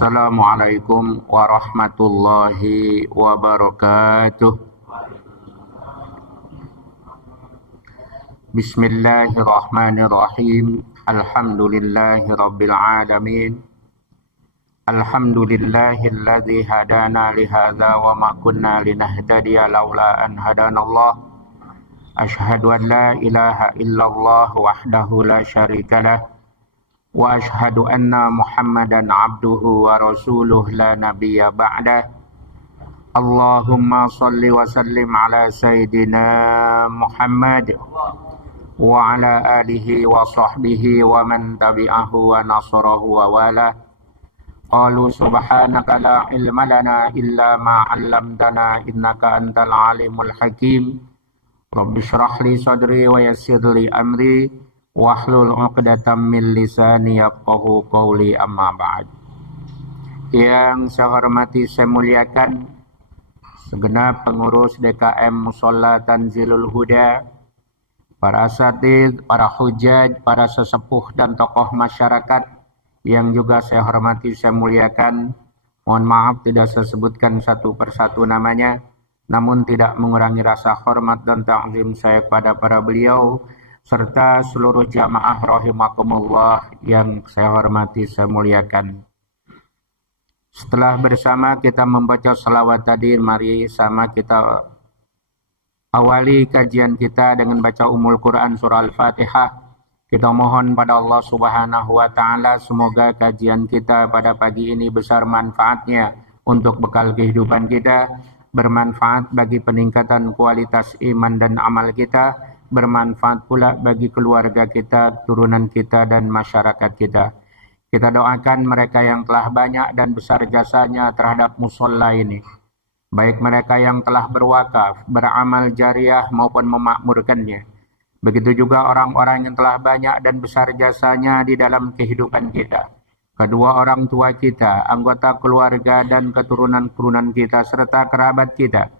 Assalamualaikum warahmatullahi wabarakatuh. Bismillahirrahmanirrahim. Alhamdulillahi rabbil alamin. Alhamdulillahilladzi hadana lihadza wa ma kunna linahtadiya laula an hadanallah. Asyhadu an la ilaha illallah wahdahu la syarikalah. Wa ashhadu anna Muhammadan abduhu wa rasuluh la nabiyya ba'dah. Allahumma salli wa sallim ala sayyidina Muhammad wa ala alihi wa sahbihi wa man tabi'ahu wa nasarahu wa wala. Qalu subhanaka la ilma lana illa ma 'allamtana innaka antal alimul hakim. Rabbi shrah li sadri wa yassir li amri wahlul 'uqdatam min lisani yafqahu qawli, amma ba'd. Yang saya hormati, saya muliakan segenap pengurus DKM Musholla Tanzilul Huda, para asatidz, para hujaj, para sesepuh dan tokoh masyarakat yang juga saya hormati, saya muliakan. Mohon maaf tidak saya sebutkan satu persatu namanya, namun tidak mengurangi rasa hormat dan ta'zim saya kepada para beliau serta seluruh jamaah rahimakumullah yang saya hormati, saya muliakan. Setelah bersama kita membaca salawat tadi, mari sama kita awali kajian kita dengan baca Ummul Quran surah Al-Fatihah. Kita mohon pada Allah Subhanahu wa taala semoga kajian kita pada pagi ini besar manfaatnya untuk bekal kehidupan kita, bermanfaat bagi peningkatan kualitas iman dan amal kita, bermanfaat pula bagi keluarga kita, turunan kita, dan masyarakat kita. Kita doakan mereka yang telah banyak dan besar jasanya terhadap musholla ini, baik mereka yang telah berwakaf, beramal jariah maupun memakmurkannya. Begitu juga orang-orang yang telah banyak dan besar jasanya di dalam kehidupan kita, kedua orang tua kita, anggota keluarga dan keturunan-keturunan kita, serta kerabat kita.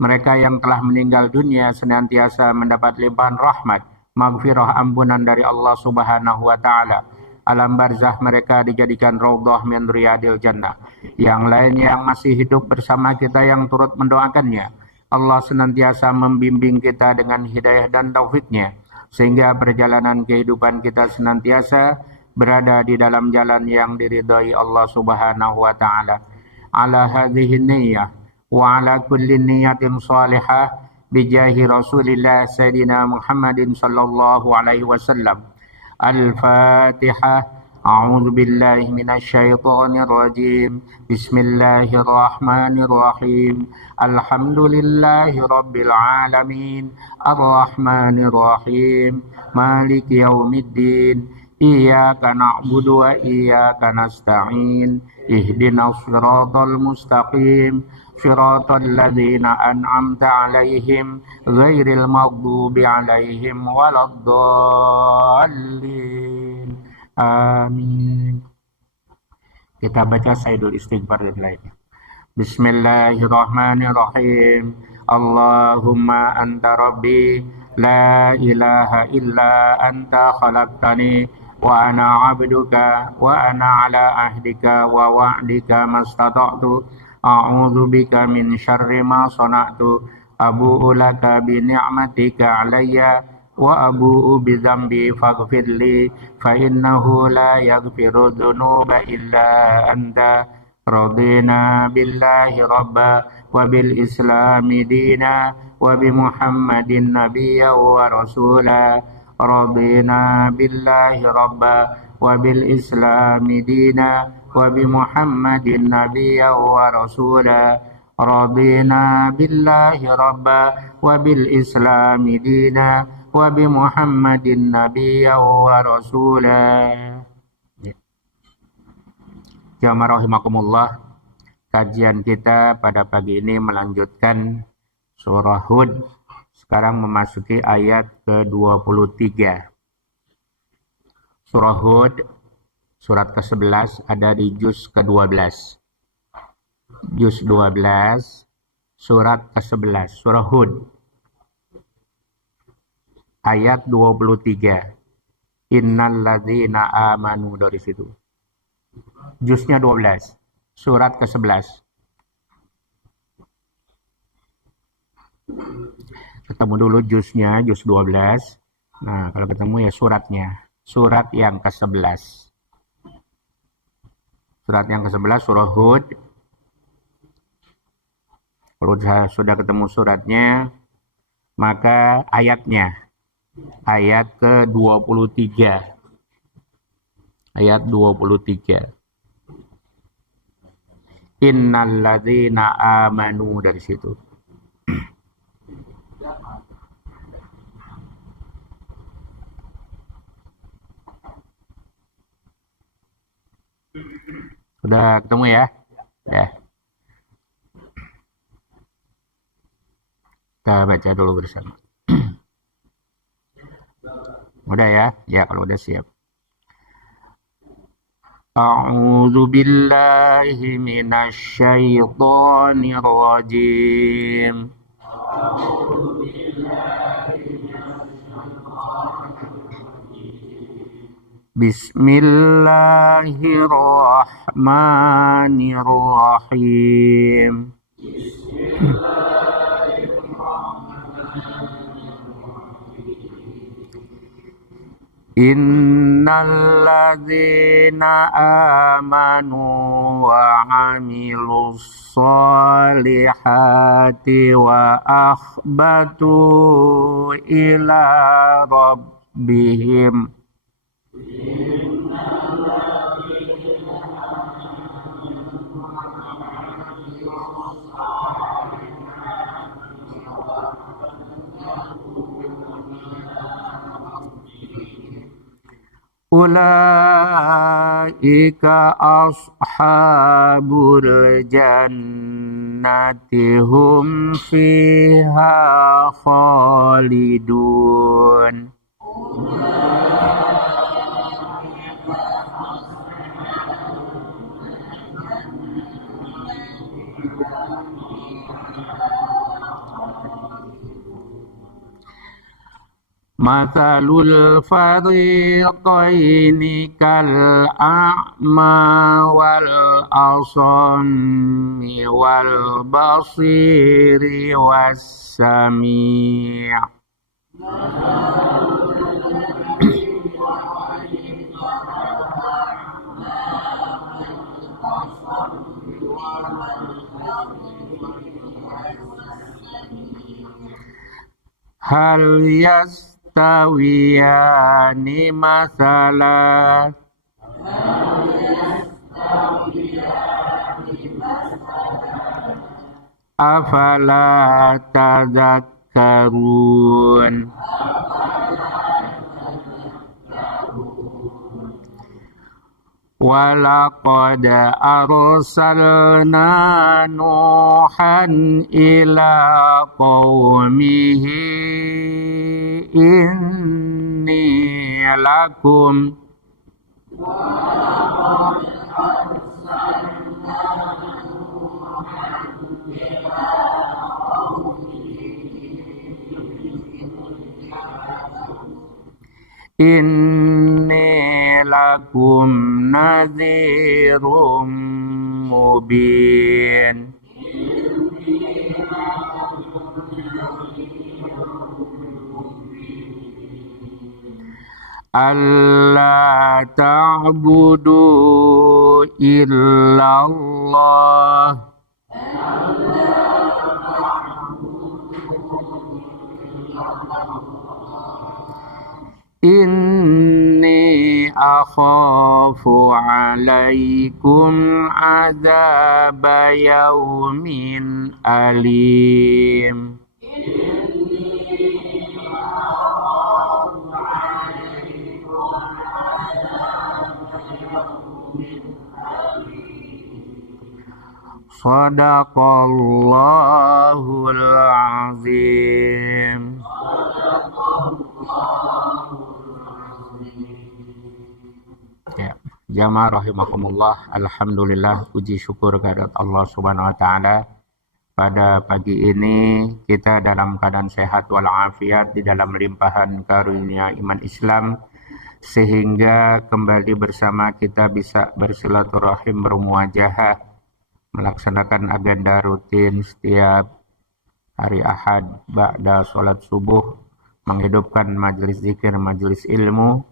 Mereka yang telah meninggal dunia senantiasa mendapat limpahan rahmat, maghfirah, ampunan dari Allah Subhanahu wa taala. Alam barzah mereka dijadikan raudhah min riyadil jannah. Yang lainnya yang masih hidup bersama kita yang turut mendoakannya, Allah senantiasa membimbing kita dengan hidayah dan taufiknya, sehingga perjalanan kehidupan kita senantiasa berada di dalam jalan yang diridhai Allah Subhanahu wa taala. Ala hadhihi niyyah wa ala kulli niyatin salihah bijahi Rasulillah Sayyidina Muhammadin sallallahu alaihi wasallam. Al-Fatihah. A'udzu billahi minasy syaithanir rajim. Bismillahirrahmanirrahim. Alhamdulillahi rabbil alamin. Arrahmanir rahim. Maliki yaumiddin. Iyyaka na'budu wa iyyaka nasta'in. Ihdinas siratal mustaqim. Siratal ladzina an'amta 'alaihim ghairil maghdubi 'alaihim waladdallin. Amin. Kita baca Sayyidul Istighfar dan lainnya. Bismillahirrahmanirrahim. Allahumma anta rabbi la ilaha illa anta khalaqtani wa ana 'abduka wa ana 'ala ahdika wa wa'dika mastata'tu. A'udzu bika min syarri ma sana'tu. Abu'u laka bi ni'matika 'alayya wa abu'u bi dzambi faghfirli fa innahu la yaghfiru dzunuba illa anta. Radina billahi rabba wa bil islami dina wa bi Muhammadin nabiyya wa rasula. Radina billahi rabba wa bil islami dina wa bi Muhammadin nabiyya wa rasula. Radina billahi rabba wa bil islami dina wa bi Muhammadin nabiyya wa rasula. Jamaah rahimakumullah, kajian kita pada pagi ini melanjutkan surah Hud. Sekarang memasuki ayat ke-23. Surah Hud surat ke-11 ada di juz ke-12. Juz 12 surat ke-11 surah Hud ayat 23. Innal ladzina amanu, dari situ. Juznya 12. Surat ke-11. Ketemu dulu juznya, juz 12. Nah, kalau ketemu ya suratnya. Surat yang ke-11. Surat yang ke-11 surah Hud. Kalau sudah ketemu suratnya, maka ayatnya. Ayat ke-23. Ayat 23. Innalladzina amanu, dari situ. Sudah ketemu ya? Ya. Kita baca dulu bersama. Udah ya? Ya, kalau udah siap. A'udzu billahi minasy syaithanir rajim. Bismillahirrahmanirrahim. Innalladzina amanu wa 'amilus solihati wa akhbatu ila rabbihim ulaika ashabul jannati hum fiha khalidun. Mathalul fariqaini kal a'ma wal asammi wal basiri was sami'. Hal yastawiyani masala afala tadhakkarun. Walaqad arsalna Nuhan ila qaumihi inni lakum nadhirum mubin. Alla ta'budu illallah inni akhafu alaikum azaba yaumin alim. Sadaqallahul azim. Ya, jamaah rahimakumullah, alhamdulillah, puji syukur kehadirat Allah Subhanahu wa taala. Pada pagi ini kita dalam keadaan sehat walafiat di dalam limpahan karunia iman Islam. sehingga kembali bersama kita bisa bersilaturahim, bermuajahah, melaksanakan agenda rutin setiap hari Ahad ba'da sholat subuh, menghidupkan majelis zikir, majelis ilmu.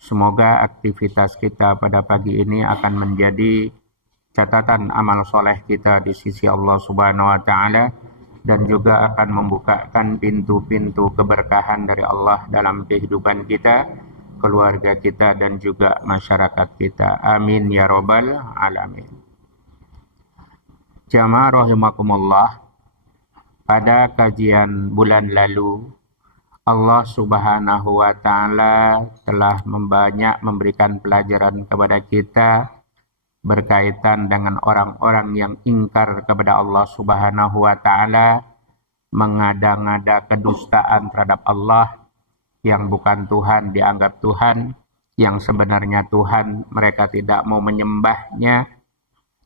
Semoga aktivitas kita pada pagi ini akan menjadi catatan amal soleh kita di sisi Allah Subhanahu wa Ta'ala, dan juga akan membukakan pintu-pintu keberkahan dari Allah dalam kehidupan kita, keluarga kita, dan juga masyarakat kita. Amin ya Rabbal Alamin. Jamaah rahimakumullah, pada kajian bulan lalu Allah Subhanahu wa Ta'ala telah banyak memberikan pelajaran kepada kita berkaitan dengan orang-orang yang ingkar kepada Allah Subhanahu wa Ta'ala, mengada-ngada kedustaan terhadap Allah, yang bukan Tuhan dianggap Tuhan, yang sebenarnya Tuhan mereka tidak mau menyembahnya.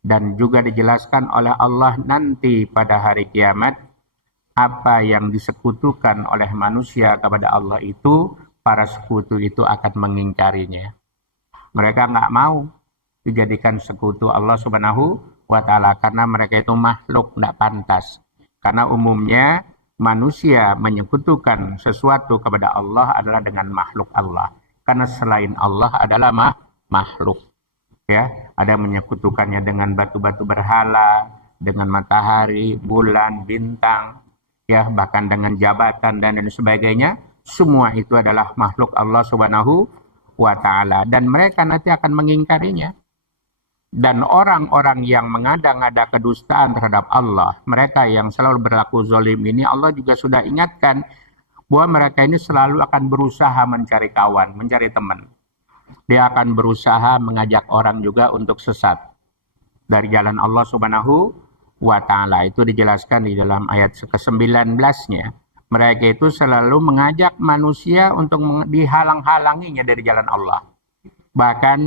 Dan juga dijelaskan oleh Allah nanti pada hari kiamat, apa yang disekutukan oleh manusia kepada Allah itu, para sekutu itu akan mengingkarinya. Mereka nggak mau dijadikan sekutu Allah Subhanahu wa Ta'ala karena mereka itu makhluk, tidak pantas. Karena umumnya manusia menyekutukan sesuatu kepada Allah adalah dengan makhluk Allah. Karena selain Allah adalah makhluk. Ya, ada menyekutukannya dengan batu-batu berhala, dengan matahari, bulan, bintang, ya, bahkan dengan jabatan dan lain sebagainya. Semua itu adalah makhluk Allah Subhanahu wa Ta'ala, dan mereka nanti akan mengingkarinya. Dan orang-orang yang mengada-ngada kedustaan terhadap Allah, mereka yang selalu berlaku zalim ini, Allah juga sudah ingatkan bahwa mereka ini selalu akan berusaha mencari kawan, mencari teman. Dia akan berusaha mengajak orang juga untuk sesat dari jalan Allah Subhanahu wa Ta'ala. Itu dijelaskan di dalam ayat ke-19-nya. Mereka itu selalu mengajak manusia untuk dihalang-halanginya dari jalan Allah. Bahkan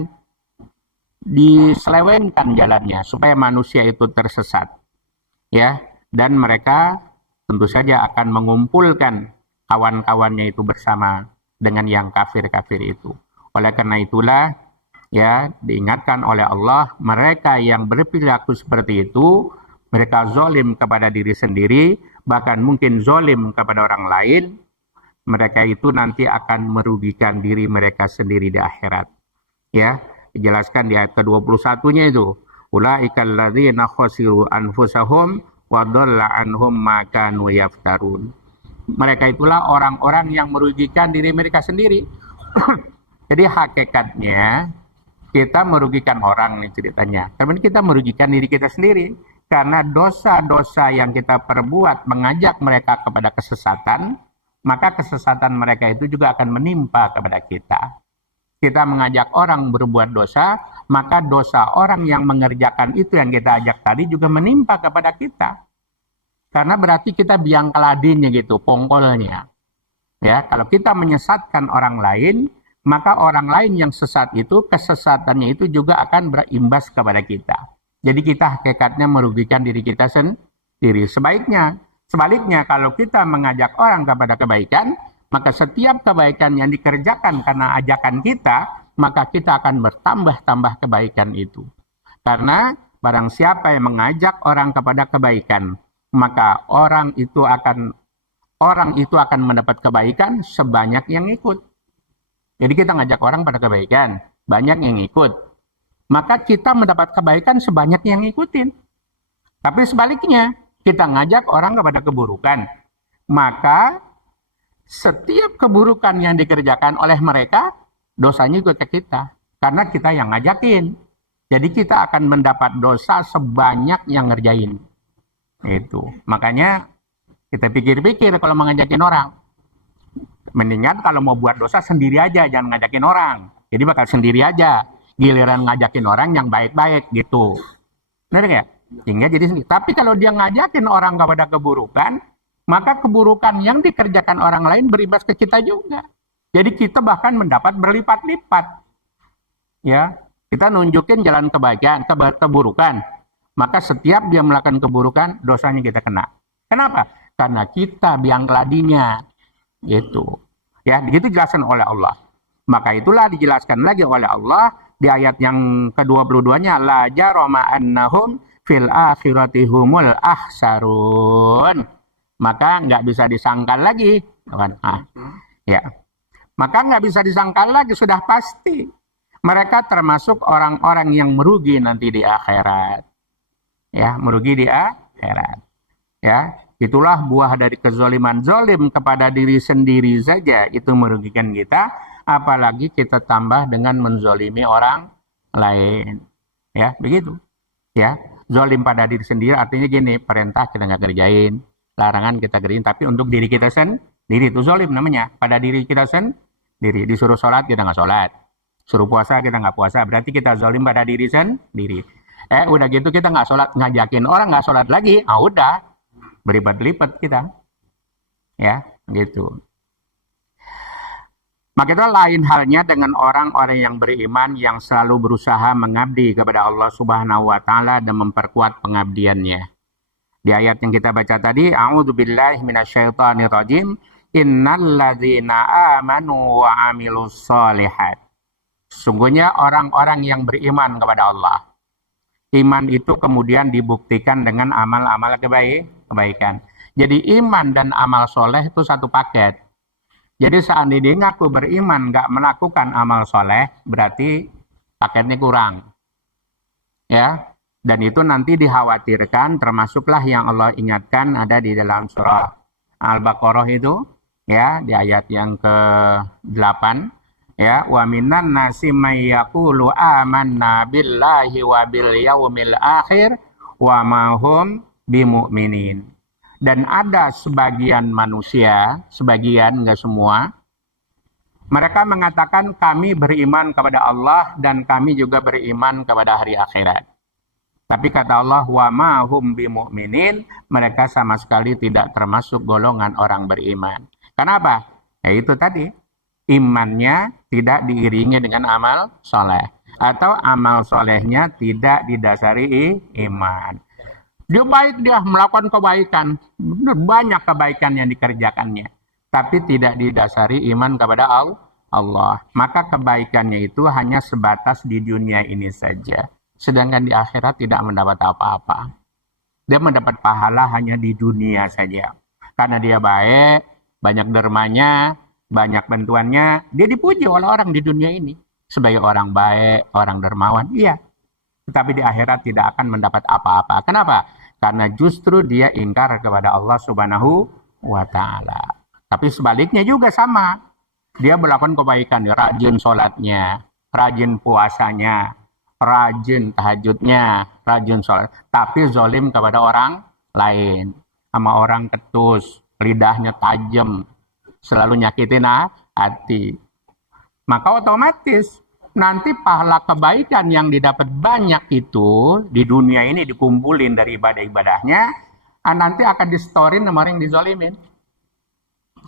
diselewengkan jalannya supaya manusia itu tersesat, ya. Dan mereka tentu saja akan mengumpulkan kawan-kawannya itu bersama dengan yang kafir-kafir itu. Oleh karena itulah, ya, diingatkan oleh Allah, mereka yang berperilaku seperti itu, mereka zalim kepada diri sendiri, bahkan mungkin zalim kepada orang lain, mereka itu nanti akan merugikan diri mereka sendiri di akhirat, ya. Dijelaskan di ayat ke-21-nya itu, ulaikal ladzina khasiru anfusahum wa dhalla anhum ma kanu yaftarun. Mereka itulah orang-orang yang merugikan diri mereka sendiri. Jadi hakikatnya kita merugikan orang nih ceritanya, tapi kita merugikan diri kita sendiri karena dosa-dosa yang kita perbuat mengajak mereka kepada kesesatan, maka kesesatan mereka itu juga akan menimpa kepada kita. Kita mengajak orang berbuat dosa, maka dosa orang yang mengerjakan itu yang kita ajak tadi juga menimpa kepada kita. Karena berarti kita biang keladinya gitu, pongkolnya. Ya, kalau kita menyesatkan orang lain, maka orang lain yang sesat itu, kesesatannya itu juga akan berimbas kepada kita. Jadi kita hakikatnya merugikan diri kita sendiri. Sebaliknya kalau kita mengajak orang kepada kebaikan, maka setiap kebaikan yang dikerjakan karena ajakan kita, maka kita akan bertambah-tambah kebaikan itu. Karena barang siapa yang mengajak orang kepada kebaikan, maka orang itu akan mendapat kebaikan sebanyak yang ikut. Jadi kita ngajak orang pada kebaikan, banyak yang ikut. Maka kita mendapat kebaikan sebanyak yang ngikutin. Tapi sebaliknya, kita ngajak orang kepada keburukan, maka setiap keburukan yang dikerjakan oleh mereka, dosanya ikut ke kita. Karena kita yang ngajakin. Jadi kita akan mendapat dosa sebanyak yang ngerjain. Itu. Makanya kita pikir-pikir kalau mengajakin orang. Mendingan kalau mau buat dosa sendiri aja, jangan ngajakin orang. Jadi bakal sendiri aja. Giliran ngajakin orang yang baik-baik gitu. Benar nggak? Sehingga jadi sendiri. Tapi kalau dia ngajakin orang kepada keburukan, maka keburukan yang dikerjakan orang lain berimbas ke kita juga. Jadi kita bahkan mendapat berlipat-lipat. Ya, kita nunjukin jalan kebaikan, keburukan. Maka setiap dia melakukan keburukan, dosanya kita kena. Kenapa? Karena kita biang keladinya. Gitu. Ya, begitu jelasan oleh Allah. Maka itulah dijelaskan lagi oleh Allah di ayat yang ke-22-nya, la jarama annahum fil akhirati humul ahsarun. Maka nggak bisa disangkal lagi, kan? Ya. Maka nggak bisa disangkal lagi, sudah pasti mereka termasuk orang-orang yang merugi nanti di akhirat. Ya, merugi di akhirat. Ya, itulah buah dari kezoliman. Zolim kepada diri sendiri saja itu merugikan kita, apalagi kita tambah dengan menzolimi orang lain. Ya, begitu. Ya, zolim pada diri sendiri artinya gini, perintah kita nggak kerjain, larangan kita kerjain, tapi untuk diri kita sendiri itu zolim namanya. Pada diri kita sendiri, disuruh sholat kita nggak sholat, suruh puasa kita nggak puasa, berarti kita zolim pada diri sendiri. Udah gitu kita nggak sholat, ngajakin orang nggak sholat lagi, udah berlipat-lipat kita, ya gitu. Maka itu lain halnya dengan orang-orang yang beriman yang selalu berusaha mengabdi kepada Allah Subhanahu wa taala dan memperkuat pengabdiannya. Di ayat yang kita baca tadi, a'udzubillahi minasyaitonirrajim, innalladzina amanu wa amilus sholihat. Sungguhnya orang-orang yang beriman kepada Allah. Iman itu kemudian dibuktikan dengan amal-amal kebaikan. Jadi iman dan amal soleh itu satu paket. Jadi seandainya ngaku beriman nggak melakukan amal soleh, berarti paketnya kurang. Ya, dan itu nanti dikhawatirkan, termasuklah yang Allah ingatkan ada di dalam surah Al-Baqarah itu, ya, di ayat yang ke-8, ya, wa minan nasi may yaqulu amanna billahi wa bil yaumil akhir wa ma hum bimu'minin. Dan ada sebagian manusia, sebagian, enggak semua, mereka mengatakan kami beriman kepada Allah dan kami juga beriman kepada hari akhirat. Tapi kata Allah, wa ma hum bimu'minin, mereka sama sekali tidak termasuk golongan orang beriman. Kenapa? Ya itu tadi, imannya tidak diiringi dengan amal soleh, atau amal solehnya tidak didasari iman. Dia baik, dia melakukan kebaikan, banyak kebaikan yang dikerjakannya, tapi tidak didasari iman kepada Allah. Maka kebaikannya itu hanya sebatas di dunia ini saja, sedangkan di akhirat tidak mendapat apa-apa. Dia mendapat pahala hanya di dunia saja, karena dia baik, banyak dermanya, banyak bantuannya, dia dipuji oleh orang di dunia ini sebagai orang baik, orang dermawan, iya. Tetapi di akhirat tidak akan mendapat apa-apa. Kenapa? Karena justru dia ingkar kepada Allah Subhanahu wa ta'ala. Tapi sebaliknya juga sama. Dia melakukan kebaikan, rajin sholatnya, rajin puasanya, rajin tahajudnya, rajin sholat. Tapi zolim kepada orang lain. Sama orang ketus, lidahnya tajam, selalu nyakitin hati. Maka otomatis nanti pahala kebaikan yang didapat banyak itu di dunia ini dikumpulin dari ibadah-ibadahnya, nanti akan distorin sama orang yang dizolimin.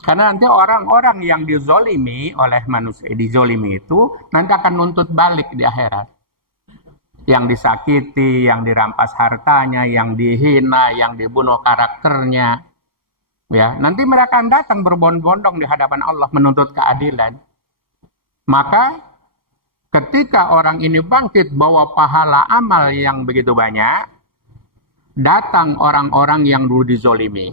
Karena nanti orang-orang yang dizolimi oleh manusia, dizolimi itu nanti akan nuntut balik di akhirat. Yang disakiti, yang dirampas hartanya, yang dihina, yang dibunuh karakternya. Ya, nanti mereka akan datang berbondong-bondong di hadapan Allah menuntut keadilan. Maka ketika orang ini bangkit bawa pahala amal yang begitu banyak, datang orang-orang yang dulu dizolimi,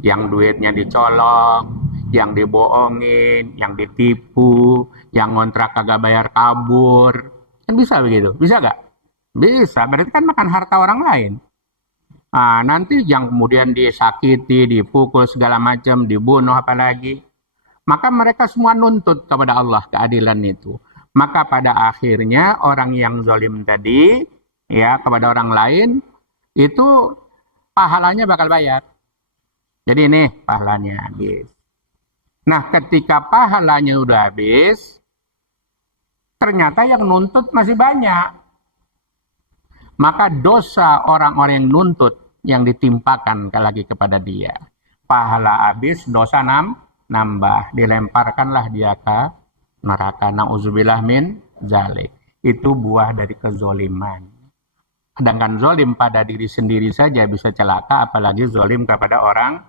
yang duitnya dicolong, yang dibohongin, yang ditipu, yang ngontrak kagak bayar kabur. Kan bisa begitu? Bisa nggak? Bisa, berarti kan makan harta orang lain. Nanti yang kemudian disakiti, dipukul segala macam, dibunuh apalagi. Maka mereka semua nuntut kepada Allah keadilan itu. Maka pada akhirnya orang yang zalim tadi, ya, kepada orang lain, itu pahalanya bakal bayar. Jadi ini pahalanya habis. Nah, ketika pahalanya udah habis, ternyata yang nuntut masih banyak. Maka dosa orang-orang yang nuntut yang ditimpakan lagi kepada dia. Pahala habis, dosa nambah. Dilemparkanlah dia ke neraka. Na'udzubillah min zalik. Itu buah dari kezoliman. Sedangkan zolim pada diri sendiri saja bisa celaka, apalagi zolim kepada orang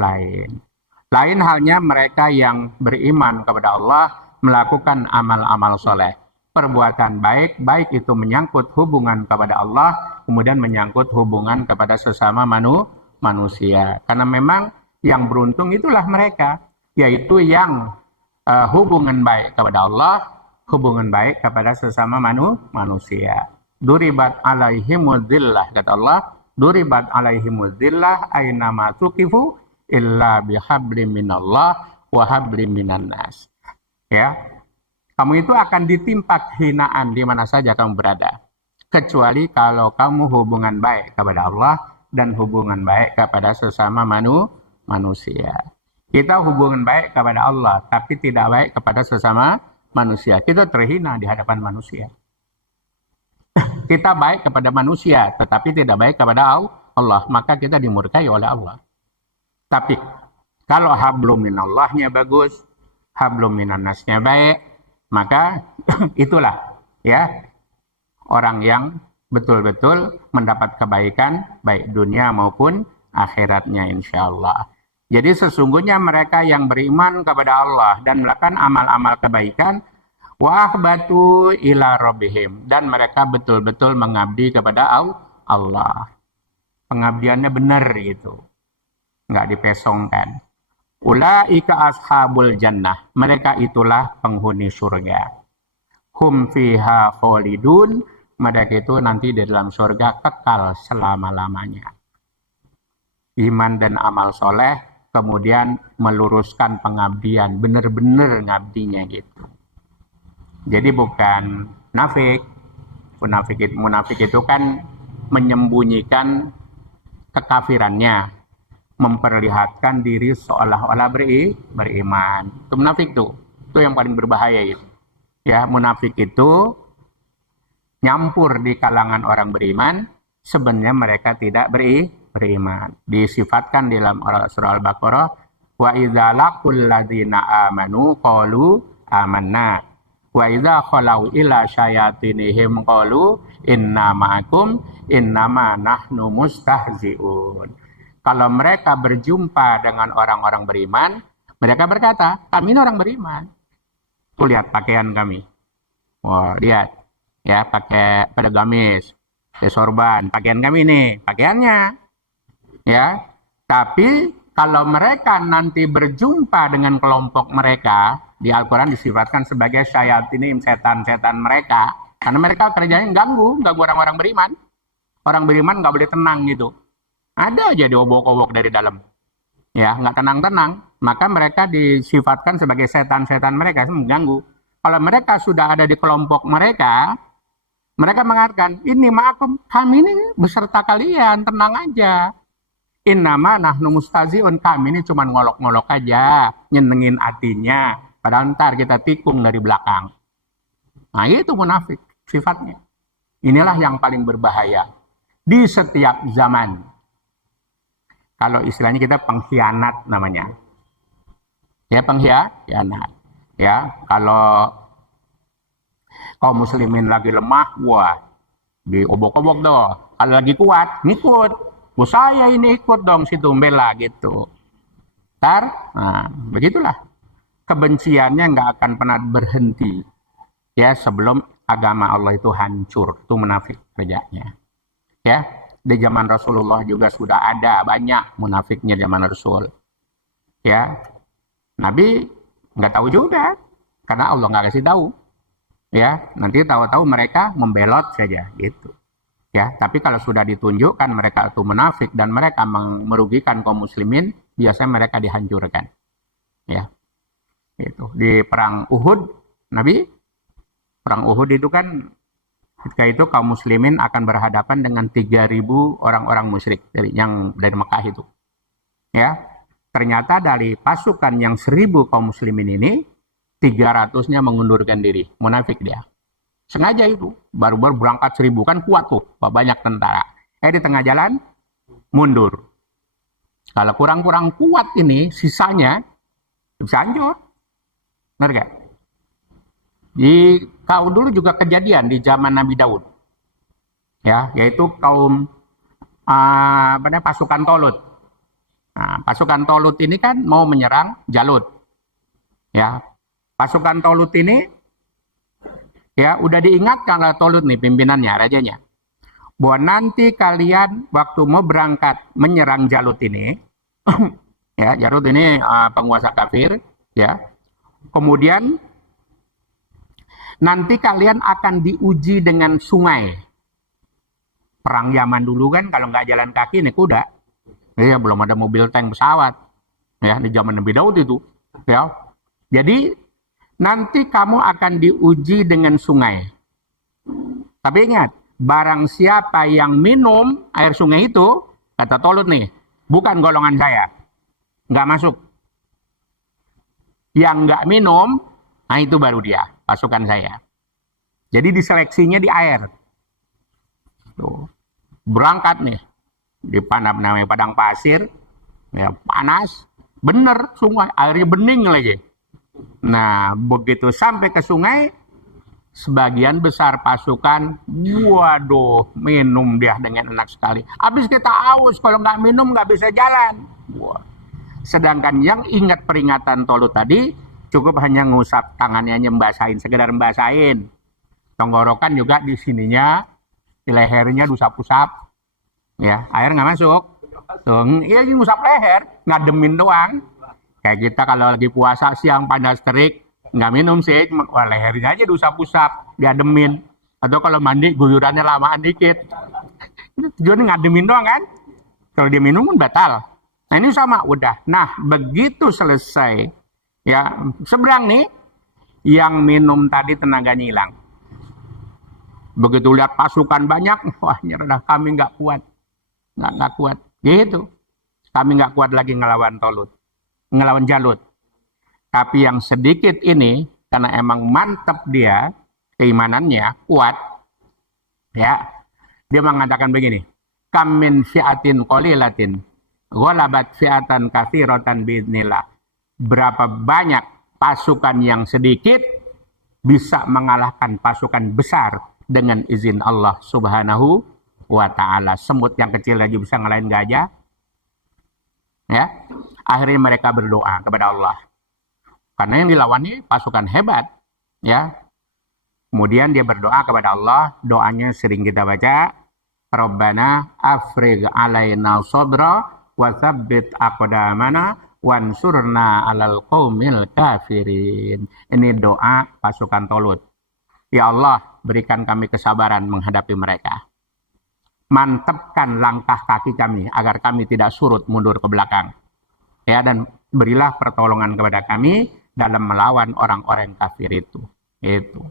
lain. Lain halnya mereka yang beriman kepada Allah, melakukan amal-amal soleh. Perbuatan baik, baik itu menyangkut hubungan kepada Allah, kemudian menyangkut hubungan kepada sesama manusia. Karena memang yang beruntung itulah mereka, yaitu yang hubungan baik kepada Allah, hubungan baik kepada sesama manusia. Duribat alaihimudillah, kata Allah, duribat alaihimudillah aynama tuqifu illa bihablim minallah wa hablim minan nas. Ya, kamu itu akan ditimpa hinaan di mana saja kamu berada, kecuali kalau kamu hubungan baik kepada Allah dan hubungan baik kepada sesama manusia. Kita hubungan baik kepada Allah, tapi tidak baik kepada sesama manusia. Kita terhina di hadapan manusia. Kita baik kepada manusia, tetapi tidak baik kepada Allah, maka kita dimurkai oleh Allah. Tapi kalau hablum minallahnya bagus, hablum minannasnya baik, maka itulah ya orang yang betul-betul mendapat kebaikan baik dunia maupun akhiratnya insyaallah. Jadi sesungguhnya mereka yang beriman kepada Allah dan melakukan amal-amal kebaikan, wa akhbatu ila rabbihim, dan mereka betul-betul mengabdi kepada Allah. Pengabdiannya benar gitu, nggak dipesongkan. Ulaika ashabul jannah, mereka itulah penghuni surga. Hum fiha khalidun, mereka itu nanti di dalam surga kekal selama-lamanya. Iman dan amal soleh, kemudian meluruskan pengabdian, benar-benar ngabdinya gitu. Jadi bukan munafik. Munafik itu kan menyembunyikan kekafirannya, memperlihatkan diri seolah-olah beriman. Itu munafik tuh. Itu yang paling berbahaya itu. Ya, munafik itu nyampur di kalangan orang beriman, sebenarnya mereka tidak beriman. Disifatkan di dalam surah Al-Baqarah, wa idza laqul ladzina amanu qalu amanna wa idza khalau ila syayatinihim qalu inna ma'akum innama nahnu mustahzi'un. Kalau mereka berjumpa dengan orang-orang beriman, mereka berkata, kami ini orang beriman. Tuh lihat pakaian kami. Wah, lihat. Ya, pakai pada gamis, pakai sorban. Pakaian kami nih, pakaiannya. Ya, tapi kalau mereka nanti berjumpa dengan kelompok mereka, di Al-Quran disifatkan sebagai syayatin, setan-setan mereka. Karena mereka kerjanya ganggu orang-orang beriman. Orang beriman nggak boleh tenang gitu. Ada aja diobok-obok dari dalam. Ya, nggak tenang-tenang. Maka mereka disifatkan sebagai setan-setan mereka, mengganggu. Kalau mereka sudah ada di kelompok mereka mengatakan, ini ma'akum, kami ini beserta kalian, tenang aja. Innama nahnu mustaziun, kami ini cuma ngolok-ngolok aja, nyenengin hatinya. Padahal ntar kita tikung dari belakang. Nah itu munafik sifatnya. Inilah yang paling berbahaya. Di setiap zaman. Kalau istilahnya kita pengkhianat namanya. Ya, pengkhianat. Ya, kalau kaum muslimin lagi lemah, wah, diobok-obok dong. Kalau lagi kuat, ngikut. Bu saya ini ikut dong situ bela gitu. Nah, begitulah. Kebenciannya nggak akan pernah berhenti. Ya, sebelum agama Allah itu hancur. Itu munafik kerjanya. Ya. Di zaman Rasulullah juga sudah ada banyak munafiknya zaman Rasul. Ya, Nabi nggak tahu juga, karena Allah nggak kasih tahu. Ya, nanti tahu-tahu mereka membelot saja gitu. Ya, tapi kalau sudah ditunjukkan mereka itu munafik dan mereka merugikan kaum muslimin, biasanya mereka dihancurkan. Ya, itu di perang Uhud, perang Uhud itu kan ketika itu kaum muslimin akan berhadapan dengan 3.000 orang-orang musyrik dari Mekah itu. Ya, ternyata dari pasukan yang 1.000 kaum muslimin ini 300-nya mengundurkan diri, munafik dia. Sengaja itu, baru-baru berangkat 1.000 kan kuat tuh, banyak tentara. Di tengah jalan mundur. Kalau kurang-kurang kuat ini, sisanya bisa hancur. Benar gak? Kau dulu juga kejadian di zaman Nabi Daud, ya, yaitu kaum pasukan Tolut. Nah, pasukan Tolut ini kan mau menyerang Jalut, ya. Pasukan Tolut ini, ya udah diingatkan oleh Tolut nih pimpinannya, rajanya, bahwa nanti kalian waktu mau berangkat menyerang Jalut ini, ya Jalut ini penguasa kafir, ya. Kemudian nanti kalian akan diuji dengan sungai. Perang zaman dulu kan kalau nggak jalan kaki nih kuda, ya belum ada mobil tank pesawat, ya di zaman Nabi Daud itu, ya. Jadi nanti kamu akan diuji dengan sungai. Tapi ingat, barang siapa yang minum air sungai itu, kata Tolut nih, bukan golongan saya, nggak masuk. Yang nggak minum, nah itu baru dia, pasukan saya. Jadi diseleksinya di air. Tuh. Berangkat nih, di namanya padang pasir, ya panas, bener sungai, airnya bening lagi. Nah, begitu sampai ke sungai, sebagian besar pasukan, waduh, minum dia dengan enak sekali. Habis kita aus, kalau nggak minum nggak bisa jalan. Wah. Sedangkan yang ingat peringatan Tolut tadi, cukup hanya ngusap tangannya, membasahin, sekedar membasahin. Tenggorokan juga di sininya, di lehernya diusap-usap. Ya, air nggak masuk. Tuh, iya ngusap leher, ngademin doang. Kayak kita kalau lagi puasa siang panas terik, nggak minum sih, wah lehernya aja diusap-usap, diademin. Atau kalau mandi guyurannya lamaan dikit. Tujuannya ngademin doang kan? Kalau dia minum kan batal. Nah ini sama, udah. Nah begitu selesai, ya seberang nih, yang minum tadi tenaganya hilang. Begitu lihat pasukan banyak, wah nyerah, kami nggak kuat. Nggak kuat. Gitu. Kami nggak kuat lagi ngelawan Tolut. Ngelawan Jalut. Tapi yang sedikit ini, karena emang mantap dia, keimanannya kuat, ya, dia mengatakan begini, kam min fi'atin qalilatin ghalabat fi'atan katsiratan biidznillah. Berapa banyak pasukan yang sedikit bisa mengalahkan pasukan besar dengan izin Allah Subhanahu wa ta'ala. Semut yang kecil lagi bisa ngalahin gajah. Ya, akhirnya mereka berdoa kepada Allah. Karena yang dilawannya pasukan hebat, ya. Kemudian dia berdoa kepada Allah, doanya sering kita baca, Rabbana afrigh alaina sabra wa tsabbit aqdamana wansurna 'alal qaumil kafirin. Ini doa pasukan Tolut. Ya Allah, berikan kami kesabaran menghadapi mereka. Mantapkan langkah kaki kami agar kami tidak surut mundur ke belakang. Ya, dan berilah pertolongan kepada kami dalam melawan orang-orang kafir itu. Itu.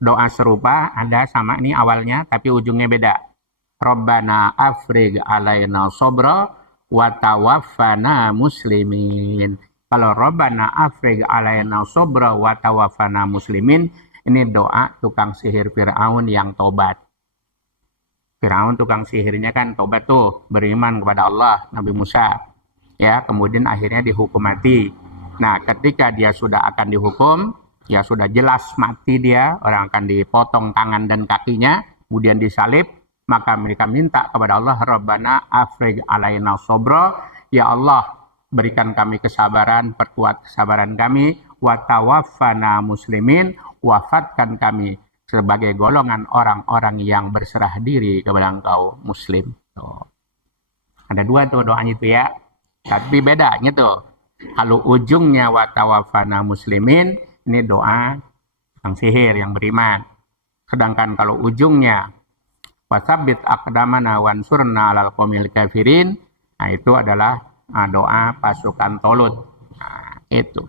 Doa serupa ada sama ini awalnya tapi ujungnya beda. Rabbana afrigh alaina sabra wa tawaffana muslimin. Kalau Rabbana afrigh alaina sabra wa tawaffana muslimin, ini doa tukang sihir Fir'aun yang tobat. Fir'aun tukang sihirnya kan tobat tuh, beriman kepada Allah, Nabi Musa. Ya, kemudian akhirnya dihukum mati. Nah, ketika dia sudah akan dihukum, ya sudah jelas mati dia, orang akan dipotong tangan dan kakinya, kemudian disalib, maka mereka minta kepada Allah, Rabbana afrigh alaina sabra, ya Allah, berikan kami kesabaran, perkuat kesabaran kami, wa tawaffana muslimin, wafatkan kami sebagai golongan orang-orang yang berserah diri kepada Engkau, Muslim. Tuh. Ada dua tuh doanya itu ya. Tapi bedanya tuh. Kalau ujungnya wa tawaffana muslimin, ini doa yang sihir, yang beriman. Sedangkan kalau ujungnya wa tsabbit aqdamana wansurna 'alal qaumil kafirin, nah itu adalah doa pasukan Tolut. Nah, itu.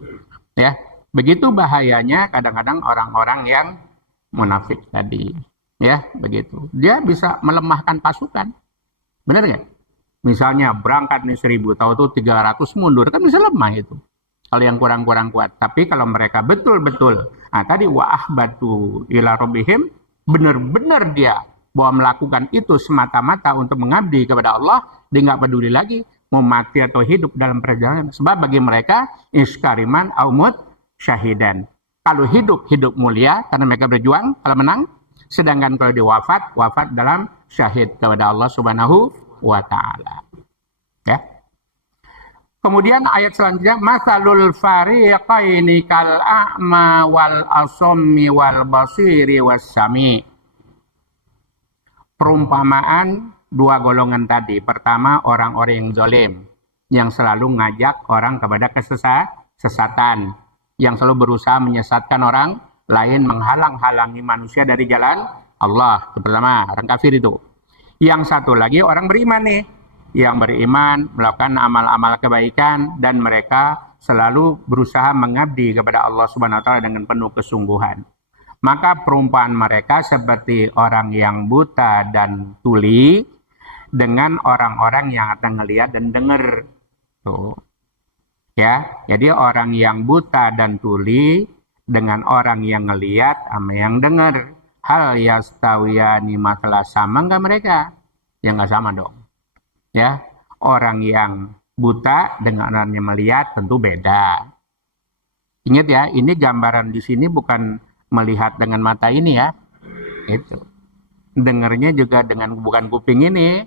Ya, begitu bahayanya kadang-kadang orang-orang yang munafik tadi, ya begitu. Dia bisa melemahkan pasukan, benar nggak? Misalnya berangkat nih 1000, tahu tuh 300 mundur, kan bisa lemah itu. Kalau yang kurang-kurang kuat. Tapi kalau mereka betul-betul, nah tadi wa ahbatu ila rabbihim, benar-benar dia bahwa melakukan itu semata-mata untuk mengabdi kepada Allah, dia nggak peduli lagi mau mati atau hidup dalam perjalanan. Sebab bagi mereka iskariman aumut syahidan. Kalau hidup, hidup mulia karena mereka berjuang, kalau menang. Sedangkan kalau dia wafat, wafat dalam syahid kepada Allah Subhanahu wa ta'ala. Ya. Kemudian ayat selanjutnya, masalul fariqaini kal a'ma wal asommi wal basiri was sami. Perumpamaan dua golongan tadi. Pertama, orang-orang yang zalim, yang selalu ngajak orang kepada kesesatan, yang selalu berusaha menyesatkan orang lain, menghalang-halangi manusia dari jalan Allah. Itu pertama, orang kafir itu. Yang satu lagi orang beriman nih, yang beriman melakukan amal-amal kebaikan dan mereka selalu berusaha mengabdi kepada Allah Subhanahu wa taala dengan penuh kesungguhan. Maka perumpamaan mereka seperti orang yang buta dan tuli dengan orang-orang yang akan ngelihat dan dengar. Tuh. Ya, jadi orang yang buta dan tuli dengan orang yang ngelihat sama yang dengar. Hal yastawiyani masalah sama enggak mereka? Ya enggak sama dong. Ya, orang yang buta dengan orang yang melihat tentu beda. Ingat ya, ini gambaran di sini bukan melihat dengan mata ini ya. Itu. Dengarnya juga dengan bukan kuping ini.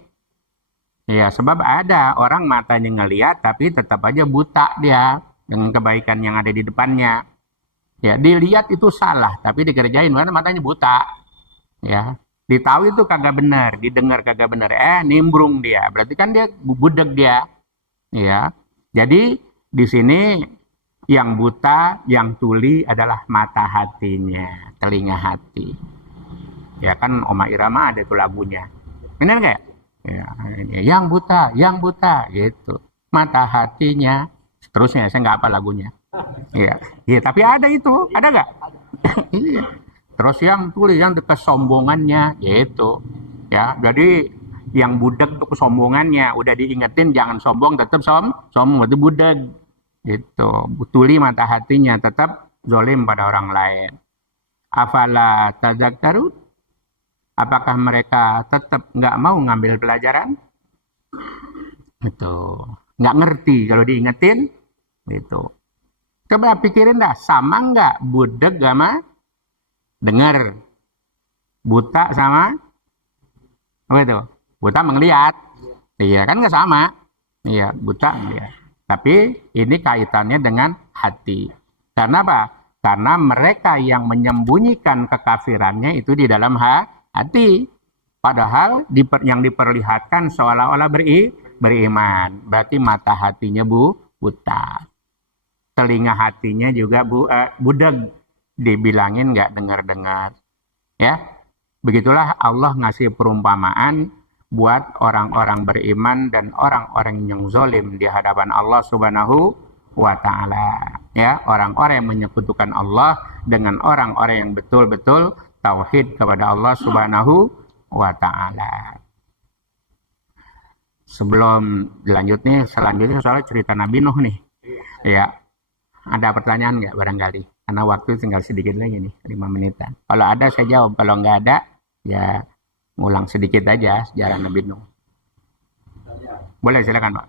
Ya, sebab ada orang matanya ngelihat tapi tetap aja buta dia dengan kebaikan yang ada di depannya. Ya, dilihat itu salah, tapi dikerjain karena matanya buta. Ya, ditahu itu kagak benar, didengar kagak benar. Nimbrung dia. Berarti kan dia budeg dia. Ya. Jadi di sini yang buta, yang tuli adalah mata hatinya, telinga hati. Ya kan Oma Irama ada tuh lagunya. Benar enggak? Ya, yang buta gitu. Mata hatinya. Seterusnya saya nggak apa lagunya. Iya, ya, tapi ada itu, ada nggak? Iya. Terus yang tulis yang kesombongannya, gitu. Ya, jadi yang budek itu kesombongannya, udah diingetin jangan sombong, tetap sombong, itu budek. Gitu. Tuli mata hatinya, tetap zolim pada orang lain. Afala tadzakkarun? Apakah mereka tetap nggak mau ngambil pelajaran? Gitu. Nggak ngerti kalau diingetin, gitu. Coba pikirin dah, sama nggak budek sama dengar? Buta sama apa itu? Buta melihat. Iya kan nggak sama. Iya, buta melihat. Tapi ini kaitannya dengan hati. Karena apa? Karena mereka yang menyembunyikan kekafirannya itu di dalam hati. Padahal yang diperlihatkan seolah-olah beriman. Berarti mata hatinya buta. Telinga hatinya juga budeg, dibilangin nggak dengar-dengar. Ya, begitulah Allah ngasih perumpamaan buat orang-orang beriman dan orang-orang yang zalim di hadapan Allah Subhanahu wa Ta'ala. Ya, orang-orang yang menyekutukan Allah dengan orang-orang yang betul-betul tauhid kepada Allah Subhanahu wa Ta'ala. Sebelum selanjutnya soal cerita Nabi Nuh nih. Ya. Ada pertanyaan nggak barangkali? Karena waktu tinggal sedikit lagi nih, 5 menitan. Kalau ada saya jawab, kalau nggak ada, ya ngulang sedikit aja sejarah Nabi Nuh. Boleh, silakan Pak.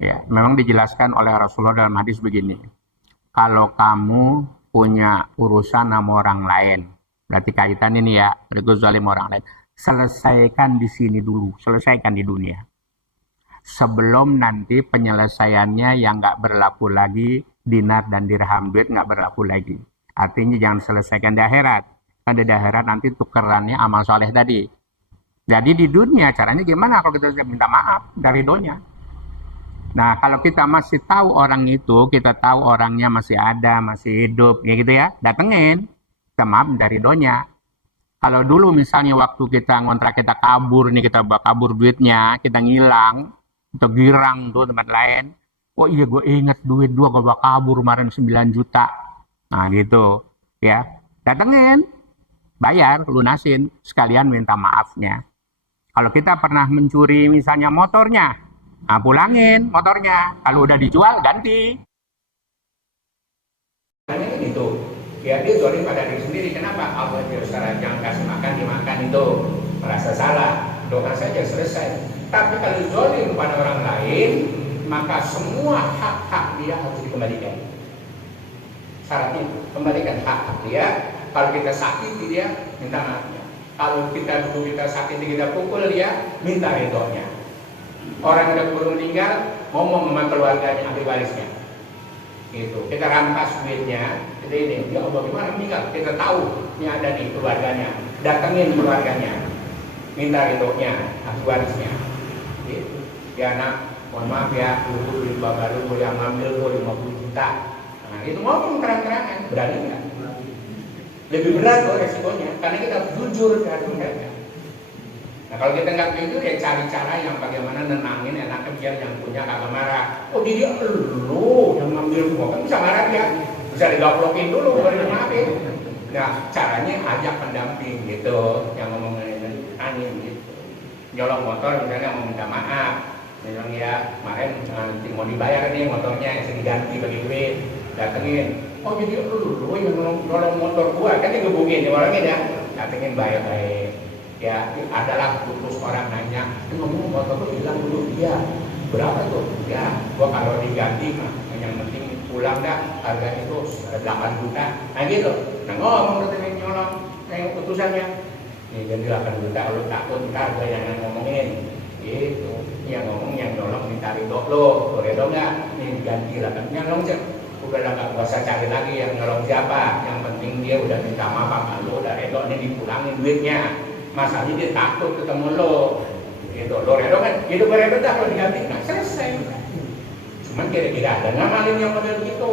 Ya, memang dijelaskan oleh Rasulullah dalam hadis begini. Kalau kamu punya urusan sama orang lain, berarti kaitan ini ya, berikut zalim orang lain. Selesaikan di sini dulu, selesaikan di dunia. Sebelum nanti penyelesaiannya yang nggak berlaku lagi, dinar dan dirham, duit nggak berlaku lagi. Artinya jangan selesaikan di akhirat. Kan di akhirat nanti tukerannya amal soleh tadi. Jadi di dunia caranya gimana kalau kita minta maaf dari donya? Nah kalau kita masih tahu orang itu, kita tahu orangnya masih ada, masih hidup, ya gitu ya, datengin, kita maaf dari donya. Kalau dulu misalnya waktu kita ngontrak kita kabur nih, kita bawa kabur duitnya, kita ngilang, atau girang tuh tempat lain. Oh iya gue inget duit gue bawa kabur kemarin 9 juta. Nah gitu ya. Datengin, bayar, lunasin, sekalian minta maafnya. Kalau kita pernah mencuri misalnya motornya, nah pulangin motornya. Kalau udah dijual ganti. Itu ya dia zolim pada diri sendiri. Kenapa? Allah jangan kasih makan, dimakan itu. Merasa salah, doa saja selesai. Tapi kalau zolim pada orang lain, maka semua hak-hak dia harus dikembalikan. Syaratnya kembalikan hak-hak dia. Kalau kita sakiti dia, minta maafnya. Kalau kita sakiti, kita pukul dia, minta ridhonya. Orang udah keburu meninggal, ngomong sama keluarganya, ahli warisnya. Gitu. Kita rampas duitnya, kita ini, ya Allah gimana meninggal? Kita tahu ini ada di keluarganya, datengin keluarganya, minta ridhonya, ahli warisnya. Gitu. Ya nak, mohon maaf ya, dulu di bapak lu yang ngambil tuh 50 juta. Nah itu ngomong terang-terangan, berani nggak? Lebih berat loh resikonya, karena kita jujur dari mereka. Nah kalau kita nggak begitu ya cari cara yang bagaimana nenangin enaknya biar yang punya kagak marah. Oh dia lu yang ngambil semua kan bisa marah dia, bisa digaplokin dulu baru dimaafin. Nah caranya ajak pendamping gitu, yang ngomongin angin gitu. Nyolong motor misalnya mau minta maaf, bilang ya kemarin nanti mau dibayar nih motornya, yang diganti bagi duit, datengin. Oh jadi lu yang nolong motor gua kan digebukin orangnya ya, datengin baik-baik. Ya adalah putus orang nanya, ngomong motor lu hilang dulu, iya berapa tuh? Ya gua kalau diganti mah yang penting pulang dah, harganya itu 8 juta. Nah gitu. Nah ngomong datengin nyolong, yang putusannya. Nih ganti 8 juta, lu takut ntar gua yang ngomongin. Gitu. Yang ngomong yang nolong minta ridho lo, ridho nggak? Nih diganti 8 nyolong sih. Udah nggak usah cari lagi yang nolong siapa, yang penting dia udah minta maaf sama lo, udah redo ini dipulangin duitnya. Masalahnya dia takut ketemu lo, gitu. Lo redo kan, hidup redo dah kalau diganti, nah selesai. Cuman kira-kira ada ngamalin yang model gitu.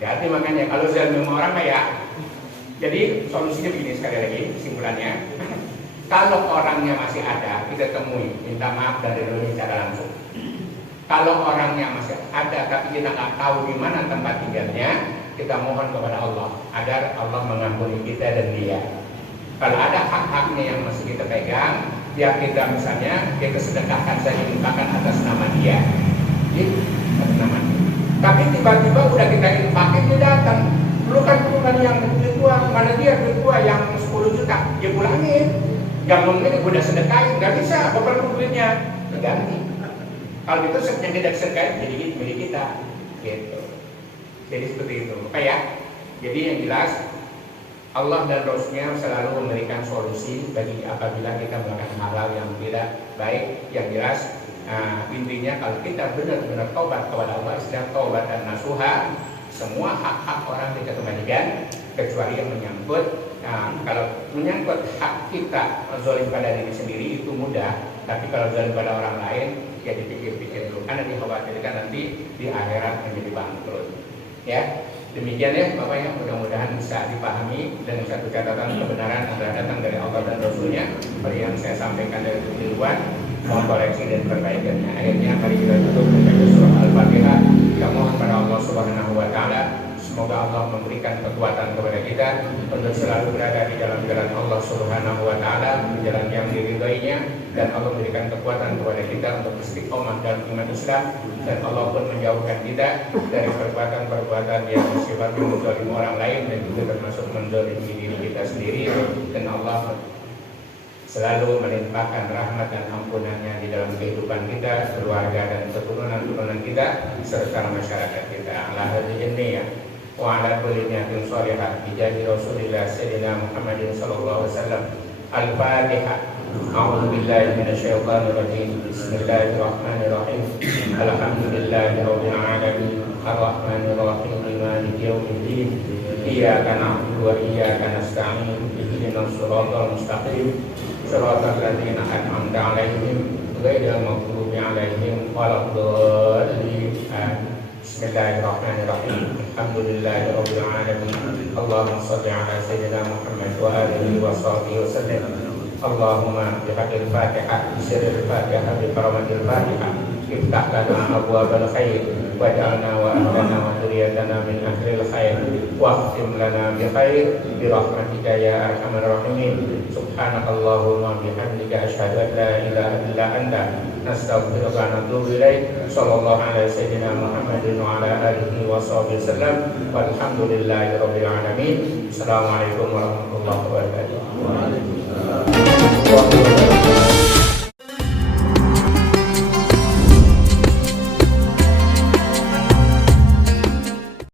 Jadi makanya kalau zalim orang kayak, jadi solusinya begini sekali lagi, kesimpulannya. Kalau orangnya masih ada, kita temui, minta maaf dari lo secara langsung. Kalau orangnya masih ada tapi kita nggak tahu di mana tempat tinggalnya, kita mohon kepada Allah agar Allah mengampuni kita dan dia. Kalau ada hak-haknya yang masih kita pegang, ya kita misalnya kita sedekahkan saja, infakkan atas nama dia, atas nama dia. Tapi tiba-tiba udah kita infakin dia datang, lu kan yang duit gua, mana dia duit gua yang 10 juta, dia pulangin. Yang mungkin udah sedekahin, nggak bisa, beberapa duitnya diganti. Kalau itu yang tidak sedekahin jadi milik kita, gitu. Jadi seperti itu, Pak ya. Jadi yang jelas Allah dan Rasulnya selalu memberikan solusi bagi apabila kita melakukan hal yang tidak baik. Yang jelas intinya kalau kita benar-benar taubat kepada Allah, sedang taubat dan nasuha, semua hak-hak orang kita kembalikan kecuali yang menyangkut. Kalau menyangkut hak kita zalim pada diri sendiri itu mudah, tapi kalau zalim pada orang lain ya dipikir-pikir dulu karena dikhawatirkan nanti di akhirat menjadi bangkrut. Ya, demikian ya Bapak ya, mudah-mudahan bisa dipahami dengan satu catatan kebenaran adalah datang dari Allah dan Rasulnya. Seperti yang saya sampaikan dari keliruan, mohon koreksi dan perbaikannya. Akhirnya mari kita tutup dengan surah Al-Fatihah. Kita mohon pada Allah Subhanahu wa taala semoga Allah memberikan kekuatan kepada kita untuk selalu berada di dalam jalan Allah Subhanahu wa taala, jalan yang diridhoinya, dan Allah memberikan kekuatan kepada kita untuk istiqomah dalam iman Islam, dan Allah pun menjauhkan kita dari perbuatan-perbuatan yang sifatnya menzalimi orang lain dan juga termasuk menzalimi diri kita sendiri, dan Allah selalu melimpahkan rahmat dan ampunannya di dalam kehidupan kita, keluarga dan keturunan-keturunan kita serta masyarakat kita. Allah ini ya. Wa ala kulli niyatin shalihah bi jahi Rasulillah sayyidina Muhammadin sallallahu alaihi wasallam. Al-Fatihah. A'udzu billahi minasyaitonir rajim. Bismillahirrahmanirrahim. Alhamdulillahirabbil alamin. Arrahmanir rahim. Maliki yaumiddin. Iyyaka na'budu wa iyyaka nasta'in. Ihdinas siratal mustaqim. Shiratal ladzina an'amta 'alaihim ghairil maghdubi 'alaihim waladdallin. Bismillahirrahmanirrahim. Alhamdulillahirabbil alamin. Allahumma shalli ala sayyidina Muhammad wa alihi wa sahbihi wasallam. Allahumma bihaqqil Fatihah, bisirril Fatihah, bi karamatil Fatihah, iftah lana abwaabal khair waj'alna wa ahlana wa dzurriyatana min ahlil khair wa khtim lana bi khair bi rahmatika ya arhamar rahimin. Subhanakallahumma bihamdika asyhadu an la ilaha illa anta nastaghfiruka wa natubu ilaik. Sallallahu alaihi sayyidina Muhammadin wa ala alihi wa sahbihi wasallam. Walhamdulillahirabbil alamin. Assalamualaikum warahmatullahi wabarakatuh.